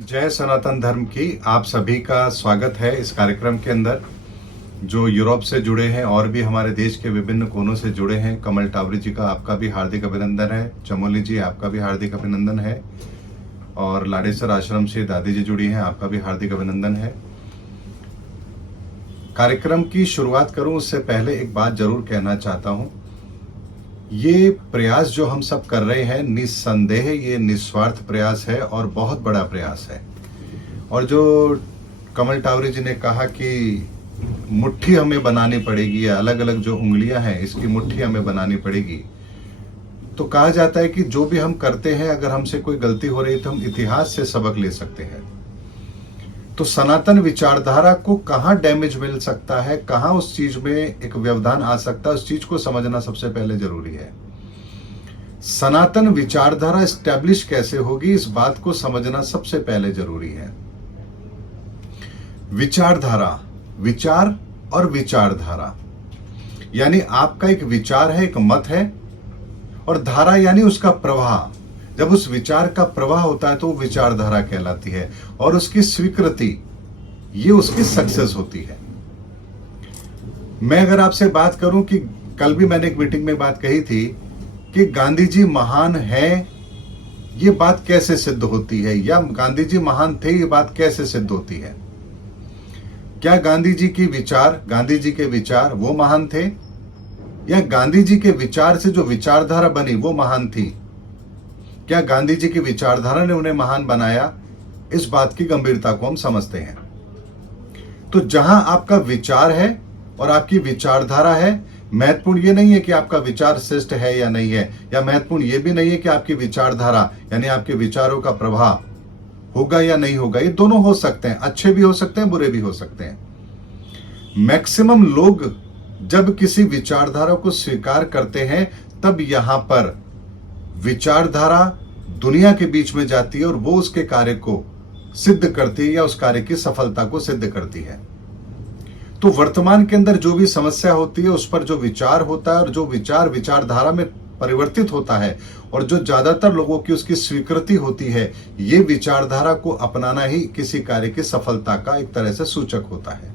जय सनातन धर्म की आप सभी का स्वागत है इस कार्यक्रम के अंदर। जो यूरोप से जुड़े हैं और भी हमारे देश के विभिन्न कोनों से जुड़े हैं, कमल टावरी जी का आपका भी हार्दिक अभिनंदन है। चमोली जी आपका भी हार्दिक अभिनंदन है। और लाडेसर आश्रम से दादी जी जुड़ी हैं, आपका भी हार्दिक अभिनंदन है। कार्यक्रम की शुरुआत करूं उससे पहले एक बात जरूर कहना चाहता हूं। ये प्रयास जो हम सब कर रहे हैं, निस्संदेह ये निस्वार्थ प्रयास है और बहुत बड़ा प्रयास है। और जो कमल टावरी जी ने कहा कि मुट्ठी हमें बनानी पड़ेगी, या अलग अलग जो उंगलियां हैं इसकी मुट्ठी हमें बनानी पड़ेगी, तो कहा जाता है कि जो भी हम करते हैं, अगर हमसे कोई गलती हो रही है तो हम इतिहास से सबक ले सकते हैं। तो सनातन विचारधारा को कहाँ डैमेज मिल सकता है, कहाँ उस चीज में एक व्यवधान आ सकता है, उस चीज को समझना सबसे पहले जरूरी है। सनातन विचारधारा स्टैब्लिश कैसे होगी, इस बात को समझना सबसे पहले जरूरी है। विचारधारा, विचार और विचारधारा यानी आपका एक विचार है, एक मत है, और धारा यानी उसका प्रवाह। जब उस विचार का प्रवाह होता है तो वो विचारधारा कहलाती है, और उसकी स्वीकृति ये उसकी सक्सेस होती है। मैं अगर आपसे बात करूं कि कल भी मैंने एक मीटिंग में बात कही थी कि गांधी जी महान है, ये बात कैसे सिद्ध होती है, या गांधी जी महान थे, ये बात कैसे सिद्ध होती है। क्या गांधी जी के विचार वो महान थे, या गांधी जी के विचार से जो विचारधारा बनी वो महान थी। क्या गांधी जी की विचारधारा ने उन्हें महान बनाया, इस बात की गंभीरता को हम समझते हैं। तो जहां आपका विचार है और आपकी विचारधारा है, महत्वपूर्ण ये नहीं है कि आपका विचार श्रेष्ठ है या नहीं है, या महत्वपूर्ण ये भी नहीं है कि आपकी विचारधारा यानी आपके विचारों का प्रभाव होगा या नहीं होगा। ये दोनों हो सकते हैं, अच्छे भी हो सकते हैं, बुरे भी हो सकते हैं। मैक्सिमम लोग जब किसी विचारधारा को स्वीकार करते हैं, तब यहां पर विचारधारा दुनिया के बीच में जाती है और वो उसके कार्य को सिद्ध करती है, या उस कार्य की सफलता को सिद्ध करती है। तो वर्तमान के अंदर जो भी समस्या होती है, उस पर जो विचार होता है और जो विचार विचारधारा में परिवर्तित होता है, और जो ज्यादातर लोगों की उसकी स्वीकृति होती है, ये विचारधारा को अपनाना ही किसी कार्य की सफलता का एक तरह से सूचक होता है।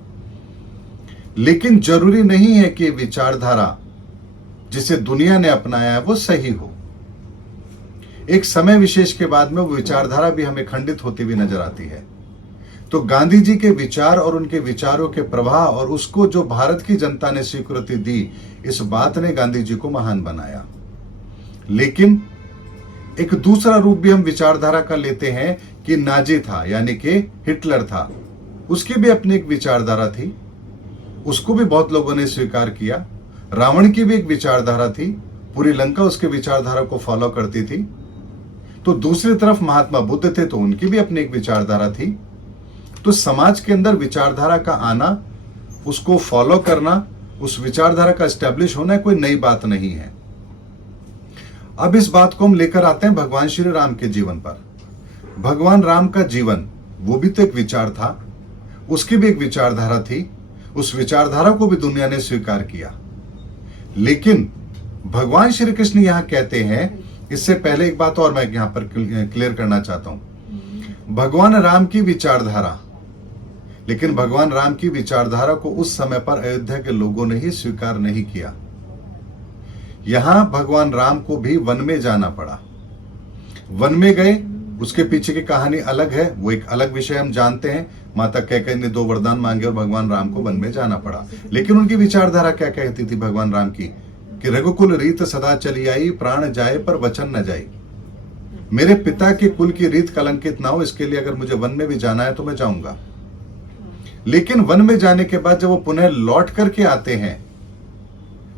लेकिन जरूरी नहीं है कि विचारधारा जिसे दुनिया ने अपनाया है वो सही हो। एक समय विशेष के बाद में वो विचारधारा भी हमें खंडित होती हुई नजर आती है। तो गांधी जी के विचार और उनके विचारों के प्रभाव और उसको जो भारत की जनता ने स्वीकृति दी, इस बात ने गांधी जी को महान बनाया। लेकिन एक दूसरा रूप भी हम विचारधारा का लेते हैं कि नाजी था, यानी कि हिटलर था, उसकी भी अपनी एक विचारधारा थी, उसको भी बहुत लोगों ने स्वीकार किया। रावण की भी एक विचारधारा थी, पूरी लंका उसके विचारधारा को फॉलो करती थी। तो दूसरी तरफ महात्मा बुद्ध थे, तो उनकी भी अपनी एक विचारधारा थी। तो समाज के अंदर विचारधारा का आना, उसको फॉलो करना, उस विचारधारा का एस्टेब्लिश होना कोई नई बात नहीं है। अब इस बात को हम लेकर आते हैं भगवान श्री राम के जीवन पर। भगवान राम का जीवन वो भी तो एक विचार था, उसकी भी एक विचारधारा थी, उस विचारधारा को भी दुनिया ने स्वीकार किया। लेकिन भगवान श्री कृष्ण यहां कहते हैं, इससे पहले एक बात और मैं यहां पर क्लियर करना चाहता हूं। भगवान राम की विचारधारा, लेकिन भगवान राम की विचारधारा को उस समय पर अयोध्या के लोगों ने ही स्वीकार नहीं किया। यहां भगवान राम को भी वन में जाना पड़ा। वन में गए, उसके पीछे की कहानी अलग है, वो एक अलग विषय हम जानते हैं। माता कैकेयी ने 2 वरदान मांगे और भगवान राम को वन में जाना पड़ा। लेकिन उनकी विचारधारा क्या कहती थी भगवान राम की, कि रघुकुल रीत सदा चली आई, प्राण जाए पर वचन न जाए। मेरे पिता के कुल की रीत कलंकित ना हो, इसके लिए अगर मुझे वन में भी जाना है तो मैं जाऊंगा। लेकिन वन में जाने के बाद जब वो पुनः लौट करके आते हैं,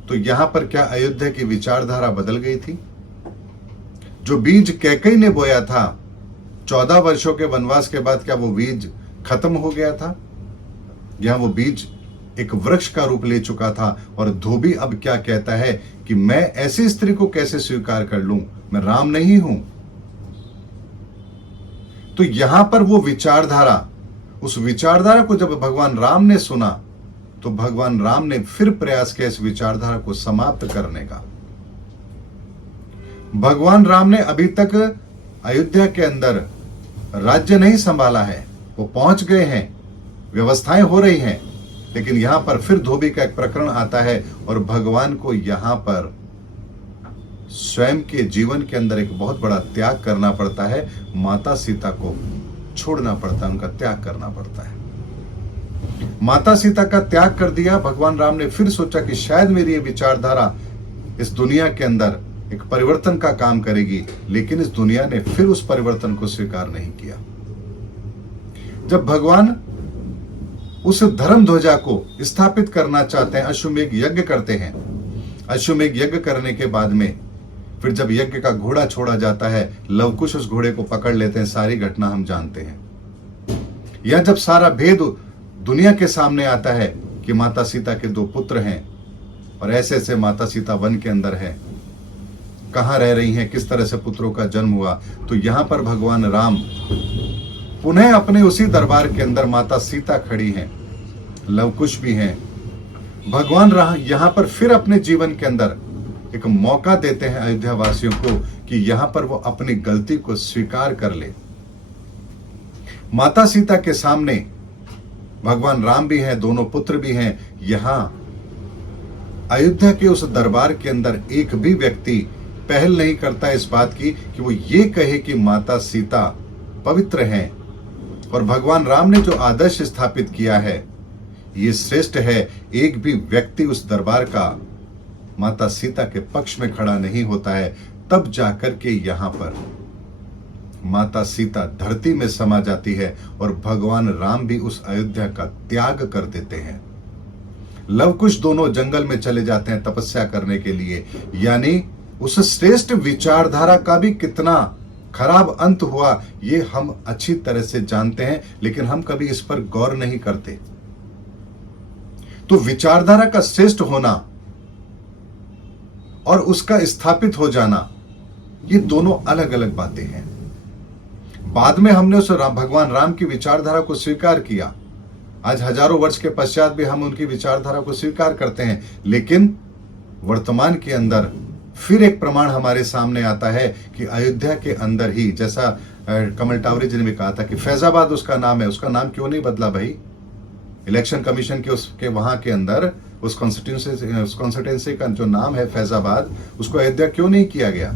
तो यहां पर क्या अयोध्या की विचारधारा बदल गई थी। जो बीज कैकेयी ने बोया था 14 वर्षों के वनवास के बाद, क्या वो बीज खत्म हो गया था? यहां वो बीज एक वृक्ष का रूप ले चुका था। और धोबी अब क्या कहता है कि मैं ऐसी स्त्री को कैसे स्वीकार कर लूं, मैं राम नहीं हूं। तो यहां पर वो विचारधारा, उस विचारधारा को जब भगवान राम ने सुना, तो भगवान राम ने फिर प्रयास किया इस विचारधारा को समाप्त करने का। भगवान राम ने अभी तक अयोध्या के अंदर राज्य नहीं संभाला है, वो पहुंच गए हैं, व्यवस्थाएं हो रही हैं, लेकिन यहां पर फिर धोबी का एक प्रकरण आता है और भगवान को यहां पर स्वयं के जीवन के अंदर एक बहुत बड़ा त्याग करना पड़ता है। माता सीता को छोड़ना पड़ता है, उनका त्याग करना पड़ता है। माता सीता का त्याग कर दिया। भगवान राम ने फिर सोचा कि शायद मेरी ये विचारधारा इस दुनिया के अंदर एक परिवर्तन का काम करेगी, लेकिन इस दुनिया ने फिर उस परिवर्तन को स्वीकार नहीं किया। जब भगवान उस धर्म ध्वजा को स्थापित करना चाहते हैं, अश्वमेध यज्ञ करते हैं। अश्वमेध यज्ञ करने के बाद में फिर जब यज्ञ का घोड़ा छोड़ा जाता है, लवकुश उस घोड़े को पकड़ लेते हैं। सारी घटना हम जानते हैं। यह जब सारा भेद दुनिया के सामने आता है कि माता सीता के 2 पुत्र हैं और ऐसे ऐसे माता सीता वन के अंदर है, कहां रह रही हैं, किस तरह से पुत्रों का जन्म हुआ, तो यहां पर भगवान राम पुनः अपने उसी दरबार के अंदर, माता सीता खड़ी हैं, लवकुश भी हैं। भगवान राम यहां पर फिर अपने जीवन के अंदर एक मौका देते हैं अयोध्या वासियों को कि यहां पर वो अपनी गलती को स्वीकार कर ले। माता सीता के सामने भगवान राम भी हैं, दोनों पुत्र भी हैं। यहां अयोध्या के उस दरबार के अंदर एक भी व्यक्ति पहल नहीं करता इस बात की कि वो ये कहे कि माता सीता पवित्र हैं और भगवान राम ने जो आदर्श स्थापित किया है ये श्रेष्ठ है। एक भी व्यक्ति उस दरबार का माता सीता के पक्ष में खड़ा नहीं होता है। तब जाकर के यहां पर माता सीता धरती में समा जाती है और भगवान राम भी उस अयोध्या का त्याग कर देते हैं। लवकुश दोनों जंगल में चले जाते हैं तपस्या करने के लिए। यानी उस श्रेष्ठ विचारधारा का भी कितना खराब अंत हुआ ये हम अच्छी तरह से जानते हैं, लेकिन हम कभी इस पर गौर नहीं करते। तो विचारधारा का श्रेष्ठ होना और उसका स्थापित हो जाना ये दोनों अलग अलग बातें हैं। बाद में हमने उस भगवान राम की विचारधारा को स्वीकार किया। आज हजारों वर्ष के पश्चात भी हम उनकी विचारधारा को स्वीकार करते हैं, लेकिन वर्तमान के अंदर फिर एक प्रमाण हमारे सामने आता है कि अयोध्या के अंदर ही, जैसा कमल टावरी जी ने भी कहा था कि फैजाबाद उसका नाम है, उसका नाम क्यों नहीं बदला भाई? इलेक्शन कमीशन के उसके वहां के अंदर उस कॉन्स्टिट्यूंसी का जो नाम है फैजाबाद, उसको अयोध्या क्यों नहीं किया गया?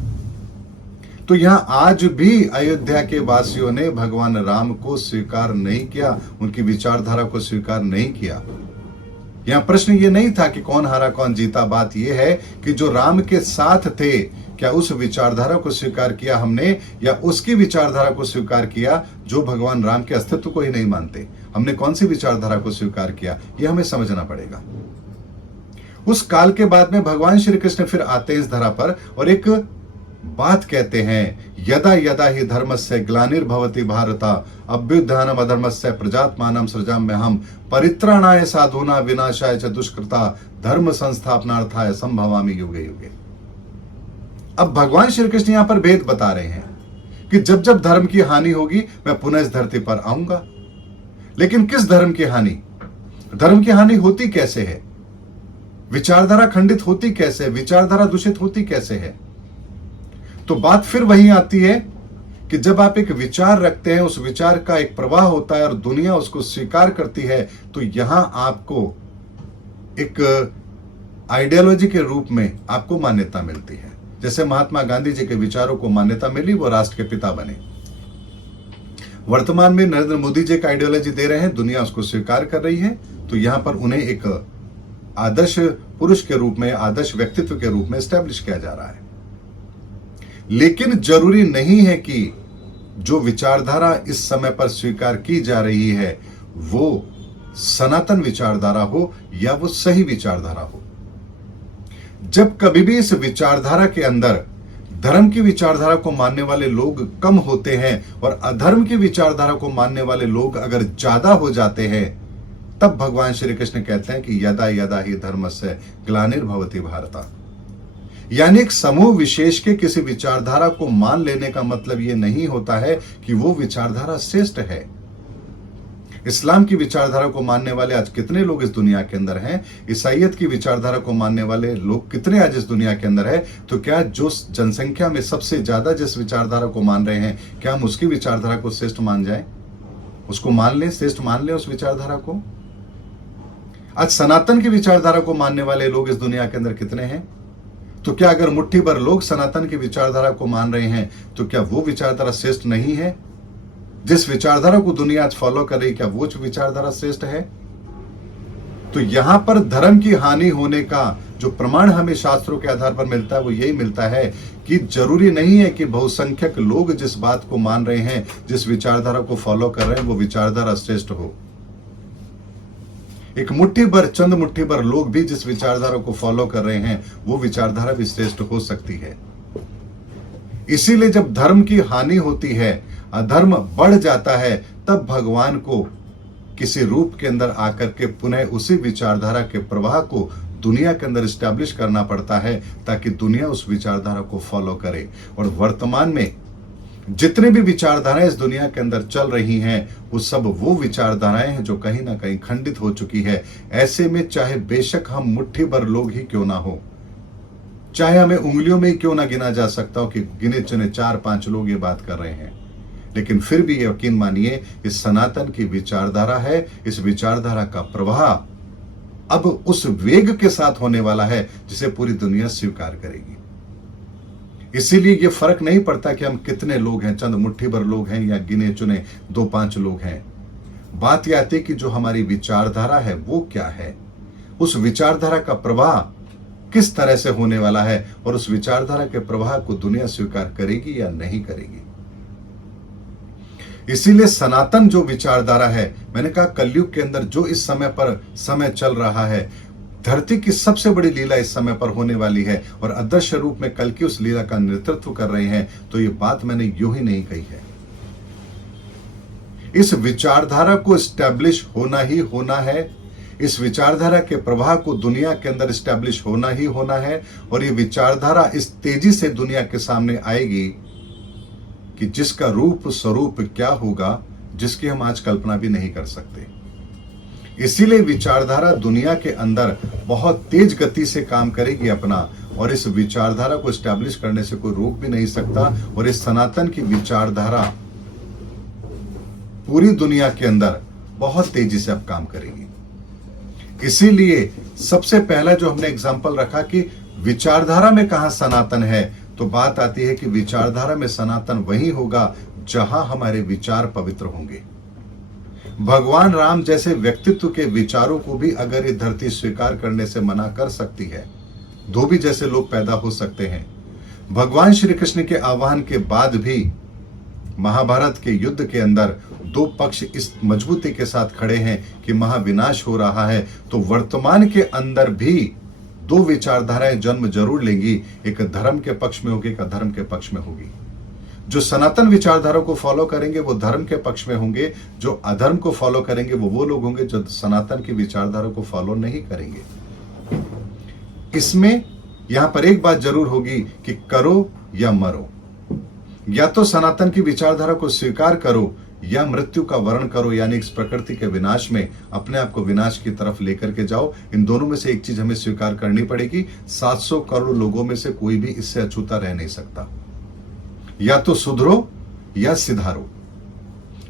तो यहां आज भी अयोध्या के वासियों ने भगवान राम को स्वीकार नहीं किया, उनकी विचारधारा को स्वीकार नहीं किया। यहां प्रश्न ये नहीं था कि कौन हारा कौन जीता, बात यह है कि जो राम के साथ थे क्या उस विचारधारा को स्वीकार किया हमने, या उसकी विचारधारा को स्वीकार किया जो भगवान राम के अस्तित्व को ही नहीं मानते? हमने कौन सी विचारधारा को स्वीकार किया, यह हमें समझना पड़ेगा। उस काल के बाद में भगवान श्री कृष्ण फिर आते हैं इस धरा पर और एक बात कहते हैं, यदा यदा ही धर्मस्य ग्लानिर्भवति भारता अभ्युत्थानम् अधर्मस्य प्रजात्मानं सृजाम्यहम् परित्राणाय साधूना विनाशाय च दुष्कृता धर्म संस्थापनार्थाय संभवामि युगे युगे। अब भगवान श्री कृष्ण यहां पर भेद बता रहे हैं कि जब जब धर्म की हानि होगी मैं पुनः इस धरती पर आऊंगा। लेकिन किस धर्म की हानि? धर्म की हानि होती कैसे है? विचारधारा खंडित होती कैसे है? विचारधारा दूषित होती कैसे है? तो बात फिर वही आती है कि जब आप एक विचार रखते हैं, उस विचार का एक प्रवाह होता है और दुनिया उसको स्वीकार करती है, तो यहां आपको एक आइडियोलॉजी के रूप में आपको मान्यता मिलती है। जैसे महात्मा गांधी जी के विचारों को मान्यता मिली, वो राष्ट्र के पिता बने। वर्तमान में नरेंद्र मोदी जी का आइडियोलॉजी दे रहे हैं, दुनिया उसको स्वीकार कर रही है, तो यहां पर उन्हें एक आदर्श पुरुष के रूप में, आदर्श व्यक्तित्व के रूप में एस्टैब्लिश किया जा रहा है। लेकिन जरूरी नहीं है कि जो विचारधारा इस समय पर स्वीकार की जा रही है वो सनातन विचारधारा हो या वो सही विचारधारा हो। जब कभी भी इस विचारधारा के अंदर धर्म की विचारधारा को मानने वाले लोग कम होते हैं और अधर्म की विचारधारा को मानने वाले लोग अगर ज्यादा हो जाते हैं, तब भगवान श्री कृष्ण कहते हैं कि यदा यदा ही धर्मस्य ग्लानिर्भवति भारता। यानी एक समूह विशेष के किसी विचारधारा को मान लेने का मतलब यह नहीं होता है कि वो विचारधारा श्रेष्ठ है। इस्लाम की विचारधारा को मानने वाले आज कितने लोग इस दुनिया के अंदर हैं? ईसाईयत की विचारधारा को मानने वाले लोग कितने आज इस दुनिया के अंदर है? तो क्या जो जनसंख्या में सबसे ज्यादा जिस विचारधारा को मान रहे हैं, क्या हम उसकी विचारधारा को श्रेष्ठ मान जाएं? उसको मान लें, श्रेष्ठ मान लें उस विचारधारा को? आज सनातन की विचारधारा को मानने वाले लोग इस दुनिया के अंदर कितने हैं? तो क्या अगर मुट्ठी भर लोग सनातन की विचारधारा को मान रहे हैं तो क्या वो विचारधारा श्रेष्ठ नहीं है? जिस विचारधारा को दुनिया आज फॉलो कर रही, क्या वो विचारधारा श्रेष्ठ है? तो यहां पर धर्म की हानि होने का जो प्रमाण हमें शास्त्रों के आधार पर मिलता है वो यही मिलता है कि जरूरी नहीं है कि बहुसंख्यक लोग जिस बात को मान रहे हैं, जिस विचारधारा को फॉलो कर रहे हैं, वो विचारधारा श्रेष्ठ हो। एक मुट्ठी भर, चंद मुट्ठी भर लोग भी जिस विचारधारा को फॉलो कर रहे हैं वो विचारधारा भी श्रेष्ठ हो सकती है। इसीलिए जब धर्म की हानि होती है, अधर्म बढ़ जाता है, तब भगवान को किसी रूप के अंदर आकर के पुनः उसी विचारधारा के प्रवाह को दुनिया के अंदर स्टैब्लिश करना पड़ता है ताकि दुनिया उस विचारधारा को फॉलो करे। और वर्तमान में जितने भी विचारधाराएं इस दुनिया के अंदर चल रही हैं वो सब वो विचारधाराएं हैं जो कहीं ना कहीं खंडित हो चुकी है। ऐसे में चाहे बेशक हम मुट्ठी भर लोग ही क्यों ना हो, चाहे हमें उंगलियों में ही क्यों ना गिना जा सकता हो कि गिने चुने 4-5 लोग ये बात कर रहे हैं, लेकिन फिर भी यकीन मानिए इस सनातन की विचारधारा है, इस विचारधारा का प्रवाह अब उस वेग के साथ होने वाला है जिसे पूरी दुनिया स्वीकार करेगी। इसीलिए यह फर्क नहीं पड़ता कि हम कितने लोग हैं, चंद मुट्ठी भर लोग हैं या गिने चुने 2-5 लोग हैं। बात यह आती है कि जो हमारी विचारधारा है वो क्या है, उस विचारधारा का प्रवाह किस तरह से होने वाला है और उस विचारधारा के प्रवाह को दुनिया स्वीकार करेगी या नहीं करेगी। इसीलिए सनातन जो विचारधारा है, मैंने कहा कलयुग के अंदर जो इस समय पर समय चल रहा है, धरती की सबसे बड़ी लीला इस समय पर होने वाली है और अदृश्य रूप में कल की उस लीला का नेतृत्व कर रहे हैं। तो ये बात मैंने यूं ही नहीं कही है। इस विचारधारा को स्टैब्लिश होना ही होना है, इस विचारधारा के प्रवाह को दुनिया के अंदर स्टैब्लिश होना ही होना है। और ये विचारधारा इस तेजी से दुनिया के सामने आएगी कि जिसका रूप स्वरूप क्या होगा, जिसकी हम आज कल्पना भी नहीं कर सकते। इसीलिए विचारधारा दुनिया के अंदर बहुत तेज गति से काम करेगी अपना, और इस विचारधारा को स्टैब्लिश करने से कोई रोक भी नहीं सकता। और इस सनातन की विचारधारा पूरी दुनिया के अंदर बहुत तेजी से अब काम करेगी। इसीलिए सबसे पहला जो हमने एग्जाम्पल रखा कि विचारधारा में कहां सनातन है, तो बात आती है कि विचारधारा में सनातन वही होगा जहां हमारे विचार पवित्र होंगे। भगवान राम जैसे व्यक्तित्व के विचारों को भी अगर ये धरती स्वीकार करने से मना कर सकती है, धोबी जैसे लोग पैदा हो सकते हैं। भगवान श्री कृष्ण के आह्वान के बाद भी महाभारत के युद्ध के अंदर 2 पक्ष इस मजबूती के साथ खड़े हैं कि महाविनाश हो रहा है, तो वर्तमान के अंदर भी 2 विचारधाराएं जन्म जरूर लेंगी, एक धर्म के पक्ष में होगी, एक अधर्म के पक्ष में होगी। जो सनातन विचारधारा को फॉलो करेंगे वो धर्म के पक्ष में होंगे, जो अधर्म को फॉलो करेंगे वो लोग होंगे जो सनातन की विचारधारा को फॉलो नहीं करेंगे। इसमें यहां पर एक बात जरूर होगी कि करो या मरो, या तो सनातन की विचारधारा को स्वीकार करो या मृत्यु का वर्ण करो, यानी इस प्रकृति के विनाश में अपने आप को विनाश की तरफ लेकर के जाओ। इन दोनों में से एक चीज हमें स्वीकार करनी पड़ेगी। 700 करोड़ लोगों में से कोई भी इससे अछूता रह नहीं सकता। या तो सुधरो या सिधारो,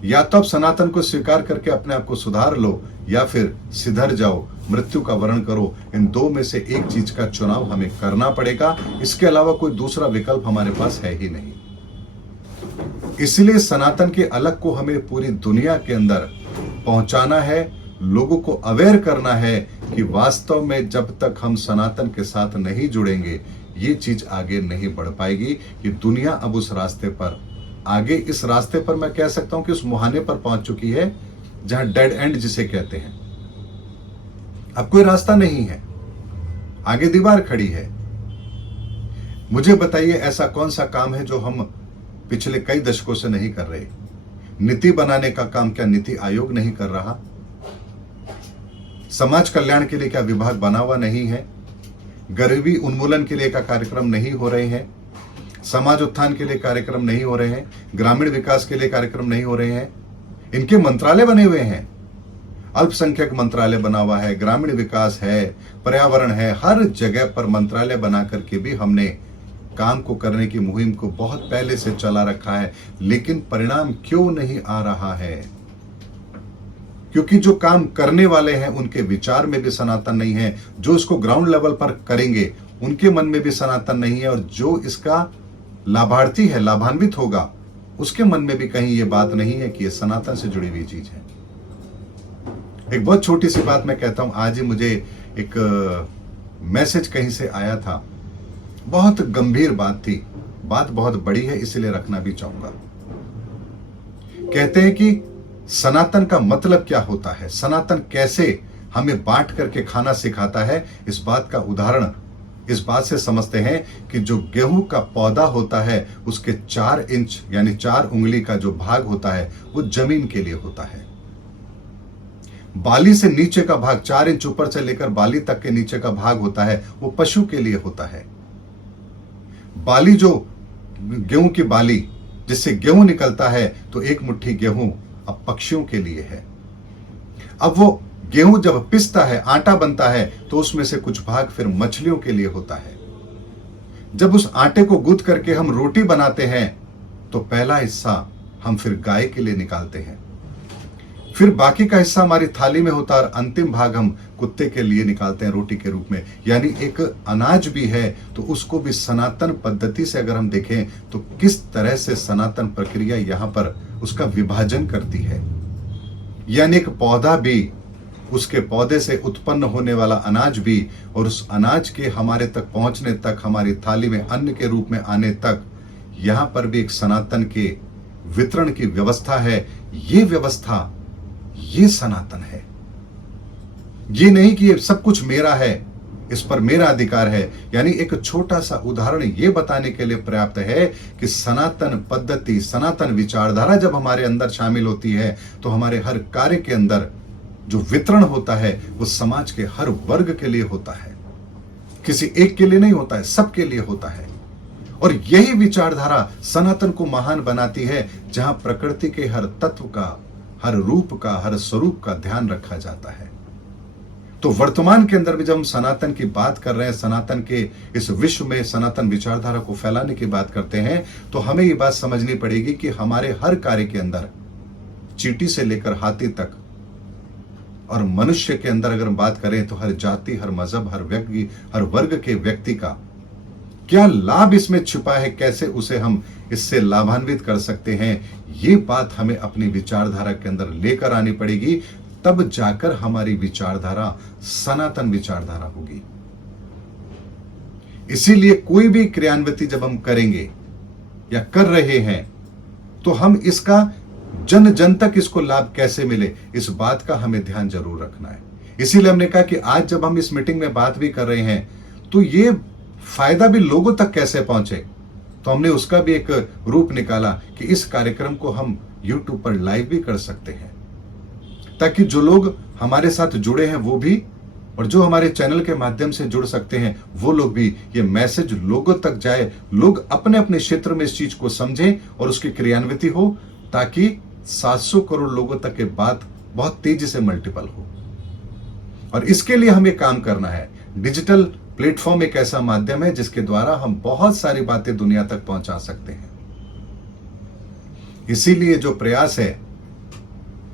या तो आप सनातन को स्वीकार करके अपने आप को सुधार लो या फिर सिधर जाओ, मृत्यु का वर्ण करो। इन 2 में से एक चीज का चुनाव हमें करना पड़ेगा, इसके अलावा कोई दूसरा विकल्प हमारे पास है ही नहीं। इसलिए सनातन के अलग को हमें पूरी दुनिया के अंदर पहुंचाना है, लोगों को अवेयर करना है कि वास्तव में जब तक हम सनातन के साथ नहीं जुड़ेंगे ये चीज आगे नहीं बढ़ पाएगी। कि दुनिया अब उस रास्ते पर आगे, इस रास्ते पर मैं कह सकता हूं कि उस मुहाने पर पहुंच चुकी है जहां डेड एंड जिसे कहते हैं। अब कोई रास्ता नहीं है, आगे दीवार खड़ी है। मुझे बताइए ऐसा कौन सा काम है जो हम पिछले कई दशकों से नहीं कर रहे? नीति बनाने का काम क्या नीति आयोग नहीं कर रहा? समाज कल्याण के लिए क्या विभाग बना हुआ नहीं है? गरीबी उन्मूलन के लिए क्या कार्यक्रम नहीं हो रहे हैं? समाज उत्थान के लिए कार्यक्रम नहीं हो रहे हैं? ग्रामीण विकास के लिए कार्यक्रम नहीं हो रहे हैं? इनके मंत्रालय बने हुए हैं, अल्पसंख्यक मंत्रालय बना हुआ है, ग्रामीण विकास है, पर्यावरण है, हर जगह पर मंत्रालय बना करके भी हमने काम को करने की मुहिम को बहुत पहले से चला रखा है, लेकिन परिणाम क्यों नहीं आ रहा है? क्योंकि जो काम करने वाले हैं उनके विचार में भी सनातन नहीं है, जो इसको ग्राउंड लेवल पर करेंगे उनके मन में भी सनातन नहीं है, और जो इसका लाभार्थी है, लाभान्वित होगा, उसके मन में भी कहीं ये बात नहीं है कि ये सनातन से जुड़ी हुई चीज है। एक बहुत छोटी सी बात मैं कहता हूं, आज ही मुझे एक मैसेज कहीं से आया था, बहुत गंभीर बात थी, बात बहुत बड़ी है, इसलिए रखना भी चाहूंगा। कहते हैं कि सनातन का मतलब क्या होता है, सनातन कैसे हमें बांट करके खाना सिखाता है। इस बात का उदाहरण इस बात से समझते हैं कि जो गेहूं का पौधा होता है उसके 4 इंच यानी 4 उंगली का जो भाग होता है वो जमीन के लिए होता है। बाली से नीचे का भाग 4 इंच ऊपर से लेकर बाली तक के नीचे का भाग होता है वो पशु के लिए होता है। बाली जो गेहूं की बाली जिससे गेहूं निकलता है तो एक मुट्ठी गेहूं अब पक्षियों के लिए है। अब वो गेहूं जब पिसता है, आटा बनता है, तो उसमें से कुछ भाग फिर मछलियों के लिए होता है। जब उस आटे को गूंथ करके हम रोटी बनाते हैं तो पहला हिस्सा हम फिर गाय के लिए निकालते हैं, फिर बाकी का हिस्सा हमारी थाली में होता है और अंतिम भाग हम कुत्ते के लिए निकालते हैं रोटी के रूप में। यानी एक अनाज भी है तो उसको भी सनातन पद्धति से अगर हम देखें तो किस तरह से सनातन प्रक्रिया यहां पर उसका विभाजन करती है। यानी एक पौधा भी, उसके पौधे से उत्पन्न होने वाला अनाज भी, और उस अनाज के हमारे तक पहुंचने तक, हमारी थाली में अन्न के रूप में आने तक, यहां पर भी एक सनातन के वितरण की व्यवस्था है। ये व्यवस्था, ये सनातन है। ये नहीं कि ये सब कुछ मेरा है, इस पर मेरा अधिकार है। यानी एक छोटा सा उदाहरण ये बताने के लिए पर्याप्त है कि सनातन पद्धति, सनातन विचारधारा जब हमारे अंदर शामिल होती है तो हमारे हर कार्य के अंदर जो वितरण होता है वो समाज के हर वर्ग के लिए होता है, किसी एक के लिए नहीं होता है, सबके लिए होता है। और यही विचारधारा सनातन को महान बनाती है, जहां प्रकृति के हर तत्व का, हर रूप का, हर स्वरूप का ध्यान रखा जाता है। तो वर्तमान के अंदर भी जब हम सनातन की बात कर रहे हैं, सनातन के इस विश्व में सनातन विचारधारा को फैलाने की बात करते हैं, तो हमें ये बात समझनी पड़ेगी कि हमारे हर कार्य के अंदर, चींटी से लेकर हाथी तक, और मनुष्य के अंदर अगर हम बात करें तो हर जाति, हर मजहब, हर व्यक्ति, हर वर्ग के व्यक्ति का क्या लाभ इसमें छिपा है, कैसे उसे हम इससे लाभान्वित कर सकते हैं, ये बात हमें अपनी विचारधारा के अंदर लेकर आनी पड़ेगी। तब जाकर हमारी विचारधारा सनातन विचारधारा होगी। इसीलिए कोई भी क्रियान्विति जब हम करेंगे या कर रहे हैं तो हम इसका जन जन तक इसको लाभ कैसे मिले, इस बात का हमें ध्यान जरूर रखना है। इसीलिए हमने कहा कि आज जब हम इस मीटिंग में बात भी कर रहे हैं तो ये फायदा भी लोगों तक कैसे पहुंचे, तो हमने उसका भी एक रूप निकाला कि इस कार्यक्रम को हम YouTube पर लाइव भी कर सकते हैं, ताकि जो लोग हमारे साथ जुड़े हैं वो भी, और जो हमारे चैनल के माध्यम से जुड़ सकते हैं वो लोग भी, ये मैसेज लोगों तक जाए, लोग अपने अपने क्षेत्र में इस चीज को समझें और उसकी क्रियान्विति हो, ताकि 700 करोड़ लोगों तक के बात बहुत तेजी से मल्टीपल हो। और इसके लिए हमें काम करना है। डिजिटल प्लेटफॉर्म एक ऐसा माध्यम है जिसके द्वारा हम बहुत सारी बातें दुनिया तक पहुंचा सकते हैं। इसीलिए जो प्रयास है,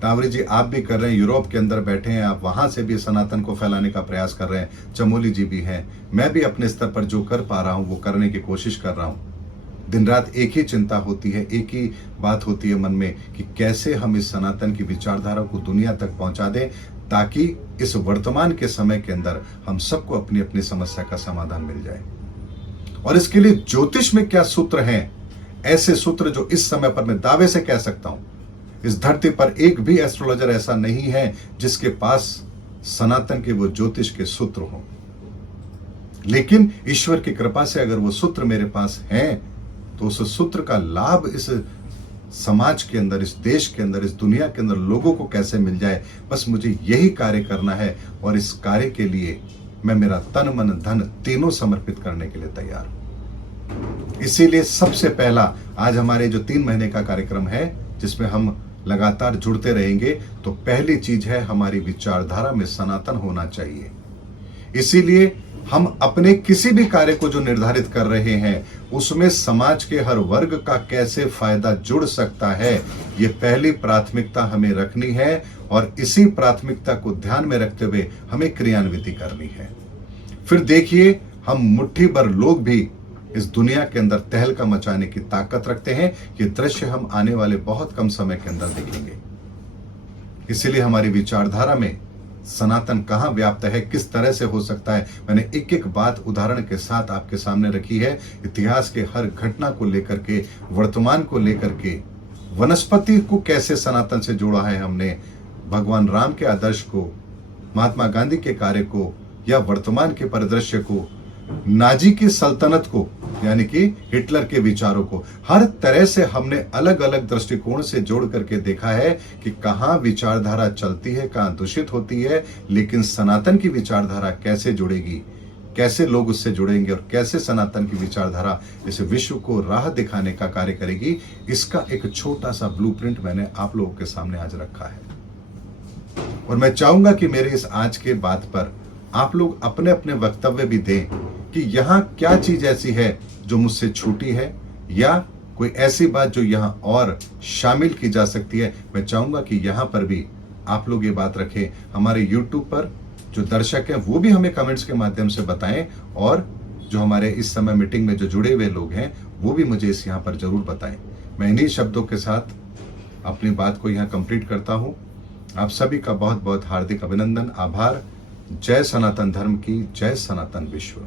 टावरी जी आप भी कर रहे हैं, यूरोप के अंदर बैठे हैं आप, वहां से भी सनातन को फैलाने का प्रयास कर रहे हैं, चमोली जी भी हैं, मैं भी अपने स्तर पर जो कर पा रहा हूं वो करने की कोशिश कर रहा हूं। दिन रात एक ही चिंता होती है, एक ही बात होती है मन में कि कैसे हम इस सनातन की विचारधारा को दुनिया तक पहुंचा दें, ताकि इस वर्तमान के समय के अंदर हम सबको अपनी अपनी समस्या का समाधान मिल जाए। और इसके लिए ज्योतिष में क्या सूत्र हैं, ऐसे सूत्र जो इस समय पर मैं दावे से कह सकता हूं इस धरती पर एक भी एस्ट्रोलॉजर ऐसा नहीं है जिसके पास सनातन के वो ज्योतिष के सूत्र हो। लेकिन ईश्वर की कृपा से अगर वो सूत्र मेरे पास हैं तो उस सूत्र का लाभ इस समाज के अंदर, इस देश के अंदर, इस दुनिया के अंदर लोगों को कैसे मिल जाए, बस मुझे यही कार्य करना है। और इस कार्य के लिए मैं मेरा तन मन धन तीनों समर्पित करने के लिए तैयार हूं। इसीलिए सबसे पहला आज हमारे जो 3 महीने का कार्यक्रम है, जिसमें हम लगातार जुड़ते रहेंगे तो पहली चीज है हमारी विचारधारा में सनातन होना चाहिए। इसीलिए हम अपने किसी भी कार्य को जो निर्धारित कर रहे हैं उसमें समाज के हर वर्ग का कैसे फायदा जुड़ सकता है, ये पहली प्राथमिकता हमें रखनी है और इसी प्राथमिकता को ध्यान में रखते हुए हमें क्रियान्विति करनी है। फिर देखिए, हम मुट्ठी भर लोग भी इस दुनिया के अंदर तहलका मचाने की ताकत रखते हैं। ये दृश्य हम आने वाले बहुत कम समय के अंदर देखेंगे। इसीलिए हमारी विचारधारा में सनातन कहां व्याप्त है, किस तरह से हो सकता है, मैंने एक एक बात उदाहरण के साथ आपके सामने रखी है। इतिहास के हर घटना को लेकर के, वर्तमान को लेकर के, वनस्पति को कैसे सनातन से जोड़ा है हमने, भगवान राम के आदर्श को, महात्मा गांधी के कार्य को, या वर्तमान के परिदृश्य को, नाजी की सल्तनत को यानी कि हिटलर के विचारों को, हर तरह से हमने अलग अलग दृष्टिकोण से जोड़ करके देखा है कि कहां विचारधारा चलती है, कहां दूषित होती है, लेकिन सनातन की विचारधारा कैसे जुड़ेगी, कैसे लोग उससे जुड़ेंगे और कैसे सनातन की विचारधारा इस विश्व को राह दिखाने का कार्य करेगी, इसका एक छोटा सा ब्लूप्रिंट मैंने आप लोगों के सामने आज रखा है। और मैं चाहूंगा कि मेरे इस आज के बात पर आप लोग अपने अपने वक्तव्य भी दें कि यहां क्या चीज ऐसी है जो मुझसे छूटी है, या कोई ऐसी बात जो यहां और शामिल की जा सकती है। मैं चाहूंगा कि यहां पर भी आप लोग ये बात रखें। हमारे YouTube पर जो दर्शक हैं वो भी हमें कमेंट्स के माध्यम से बताएं, और जो हमारे इस समय मीटिंग में जो जुड़े हुए लोग हैं वो भी मुझे इस यहाँ पर जरूर बताएं। मैं इन्हीं शब्दों के साथ अपनी बात को यहाँ कंप्लीट करता हूँ। आप सभी का बहुत बहुत हार्दिक अभिनंदन, आभार। जय सनातन धर्म की, जय सनातन विश्व।